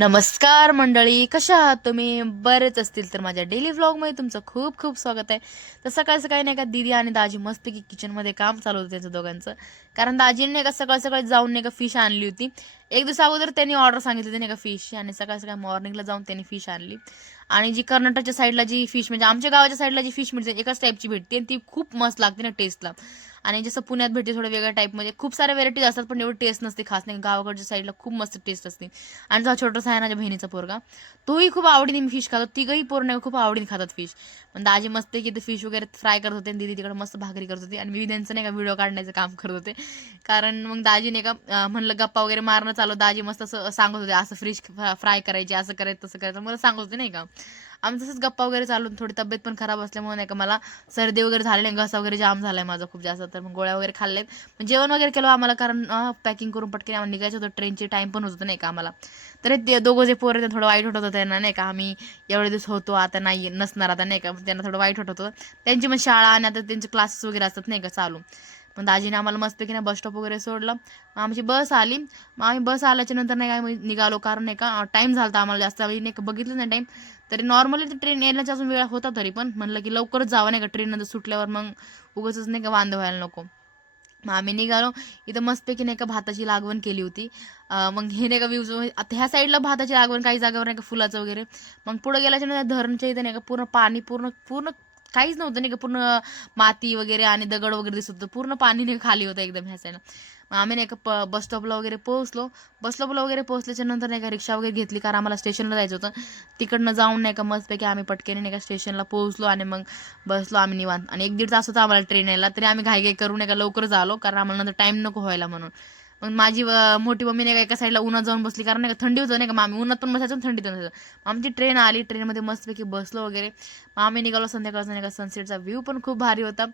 नमस्कार मंडळी, कशा आहात तुम्ही? बरेच असतील तर माझ्या डेली व्लॉगमध्ये तुमचं खूप खूप स्वागत आहे. तर सकाळ सकाळी नाही का दीदी आणि दाजी मस्तपैकी किचनमध्ये काम चालू होतं त्यांचं दोघांचं. कारण दाजीने नाही का सकाळ सकाळी जाऊन नाही का फिश आणली होती. एक दिवस अगोदर त्यांनी ऑर्डर सांगितली होती नाही का फिशची, आणि सकाळ सकाळी मॉर्निंगला जाऊन त्यांनी फिश आणली. आणि जी कर्नाटकच्या साईडला जी फिश म्हणजे आमच्या गावाच्या साईडला जी फिश मिळते एकाच टाईपची भेटते आणि ती खूप मस्त लागते ना टेस्टला. आणि जसं पुण्यात भेटते थोडं वेगळ्या टाईपमध्ये खूप साऱ्या व्हेरायटीज असतात, पण एवढी टेस्ट नसते खास नाही. गावाकडच्या साईडला खूप मस्त टेस्ट असते. आणि जो छोटासा आहे माझ्या बहिणीचा पोरगा, तोही खूप आवडीने फिश खातो. तिघही पोरं खूप आवडीने खातात फिश. पण दाजी मस्त की ते फिश वगैरे फ्राय करत होते आणि दीदी तिकडे मस्त भाकरी करत होती आणि मी त्यांचं नाही का व्हिडिओ काढण्याचं काम करत होते. कारण मग दाजी नाही का म्हणलं गप्पा वगैरे मारणं चालू. दाजी मस्त असं सांगत होते, असं फिश फ्राय करायचे, असं करायचं तसं करायचं मला सांगत होते नाही का. आमचं तसंच गप्पा वगैरे चालू. थोडी तब्येत पण खराब असल्यामुळे नाही का मला सर्दी वगैरे झाली नाही, घसा वगैरे जाम झालाय माझा खूप जास्त. तर मग गोळ्या वगैरे खाल्ल्यात. पण जेवण वगैरे केलं आम्हाला, कारण पॅकिंग करून पटकन आम्हाला निघायचं होतं. ट्रेनचे टाइम पण होतं नाही का आम्हाला. तर ते दोघं जे पोरं थोडं वाईट वाटत होतं त्यांना नाही का, आम्ही एवढे दिवस होतो आता नाही नसणार आता नाही का, त्यांना थोडं वाईट वाटत होतं. त्यांची मग शाळा आणि आता त्यांचे क्लासेस वगैरे असतात नाही का चालू. मग दाजीने आम्हाला मस्तपैकी ना बस स्टॉप वगैरे सोडलं. मग आमची बस आली. मग आम्ही बस आल्याच्या नंतर नाही काय निघालो, कारण नाही का टाइम झाला आम्हाला जास्त. आम्ही नाही का बघितलं नाही टाइम. तरी नॉर्मली तर ट्रेन यायलाच अजून वेळ होता, तरी पण म्हणलं की लवकरच जावं नाही का, ट्रेन नंतर सुटल्यावर मग उगाचच नाही का वांदे व्हायला नको. मग आम्ही निघालो. इथं मस्तपैकी नाही का भाताची लागवण केली होती. मग हे नाही का व्ह्यूज आता ह्या साईडला भाताची लागवण, काही जागेवर नाही का फुलाचं वगैरे. मग पुढे गेल्याच्या नंतर धरणच्या इथं नाही का पूर्ण पाणी, पूर्ण पूर्ण काहीच नव्हतं नाही का, पूर्ण माती वगैरे आणि दगड वगैरे दिसत होतं. पूर्ण पाणी नाही का खाली होतं एकदम ह्या साईडला. मग आम्ही नाही का बस स्टॉपला वगैरे पोहोचलो. बस स्टॉपला वगैरे पोहोचल्याच्या नंतर नाही का रिक्षा वगैरे घेतली, कारण आम्हाला स्टेशनला जायचं होतं. तिकडनं जाऊन नाही का मस्तपैकी आम्ही पटकेने नाही का स्टेशनला पोहोचलो आणि मग बसलो आम्ही निवांत. आणि 1-1.5 तास होता आम्हाला ट्रेन यायला, तरी आम्ही घाई करू नये का लवकरच आलो, कारण आम्हाला नंतर टाइम नको व्हायला म्हणून. मग माझी मोठी मम्मी नाही का एका साईडला उन्हात जाऊन बसली, कारण नाही का थंडी होतं नाही का. मग आम्ही उन्हात पण बसायचो आणि थंडीत पण बसायचो. आमची ट्रेन आली, ट्रेनमध्ये मस्तपैकी बसलो वगैरे. मग आम्ही निघालो संध्याकाळचा नाही का. सनसेटचा व्ह्यू पण खूप भारी होता.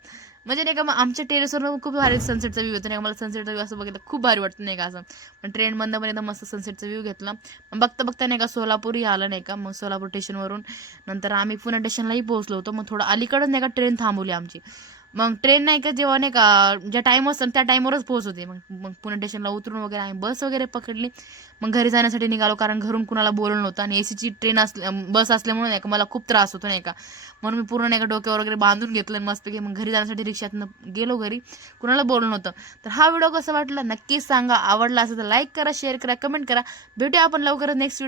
म्हणजे नाही का मग आमच्या टेरेसवर खूप भारी सनसेटचा व्ह्यू होता नाही का. मला सनसेटचा व्ह्यू असं बघितलं खूप भारी वाटतं नाही का असं. पण ट्रेनमधनं पण एकदम मस्त सनसेटचा व्ह्यू घेतला. मग बघता बघता नाही का सोलापूरही आलं नाही का. मग सोलापूर स्टेशनवरून नंतर आम्ही पुणे स्टेशनलाही पोहोचलो होतो. मग थोडं अलीकडच नाही का ट्रेन थांबवली आमची. मग ट्रेन नाही का जेव्हा नाही का ज्या टाइम असतं त्या टाइमवरच पोहोचवते. मग मग पुणे स्टेशनला उतरून वगैरे आम्ही बस वगैरे पकडली. मग घरी जाण्यासाठी निघालो, कारण घरून कुणाला बोलवलं नव्हतं आणि एसीची ट्रेन बस असल्यामुळे नाही का मला खूप त्रास होतो नाही का. म्हणून मी पूर्ण नाही का डोक्यावर वगैरे बांधून घेतलं मस्तपैकी. मग घरी जाण्यासाठी रिक्षातनं गेलो घरी. कुणाला बोलवलं नव्हतं. तर हा व्हिडिओ कसा वाटला नक्कीच सांगा. आवडला असेल तर लाईक करा, शेअर करा, कमेंट करा. भेटूया आपण लवकरच नेक्स्ट व्हिडिओ.